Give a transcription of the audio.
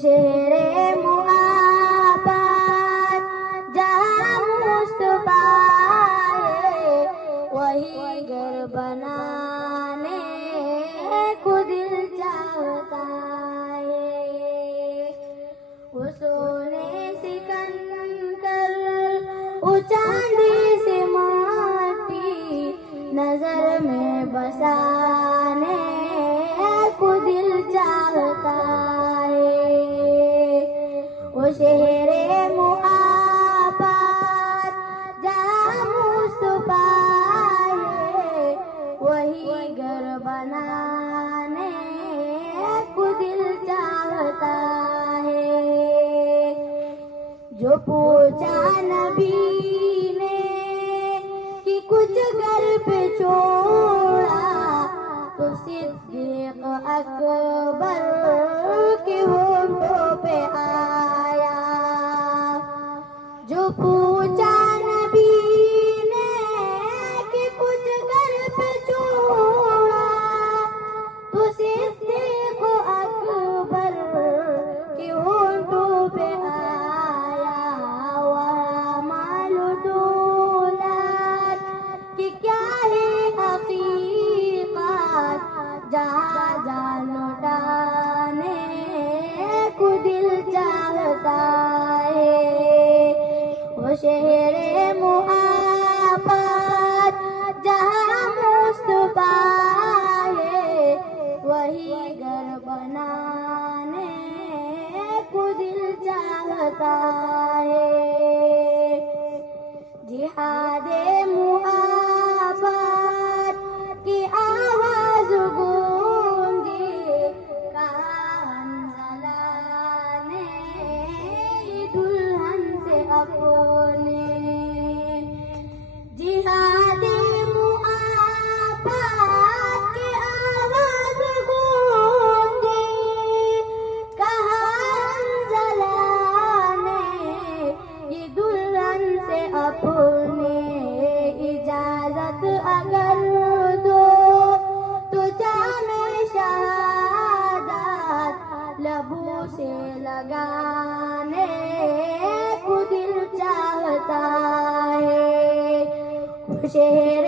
شہر محبت جہاں مصطفیٰ ہے، وہی گھر بنانے کو دل چاہتا ہے۔ وہ سونے سے کنکر، وہ چاندی سے مٹی، نظر میں بسانے کو دل چاہتا ہے۔ وہ شہر محبت جہاں مصطفیٰ ہے، وہی گھر بنانے کو دل چاہتا ہے۔ جو پوچھا نبی نے کہ کچھ گھر پہ چھوڑا، تو صدیق اکبر کے ہونٹوں پہ آیا۔ جو پوچھا نبی نے کہ کچھ گھر پہ چھوڑا، تو صدیق اکبر کے ہونٹوں پہ آیا۔ وَمَالُ دولت کی کیا ہے حقیقت، جہاں جان لوٹانے کو دل چاہتا ہے۔ وہ شہر محبت جہاں مصطفیٰ ہے، وہی گھر بنانے کو دل چاہتا ہے۔ جہاد محبت کی آواز گونجی، کہا حنظلہ نے دلہن سے اپنے۔ جہاد محبت کی آواز گونجی، کہا حنظلہ نے یہ دلہن سے اپنے۔ اجازت اگر دو تو جام شہادت لبوں سے لگانے کو دل چاہتا ہے۔ شہر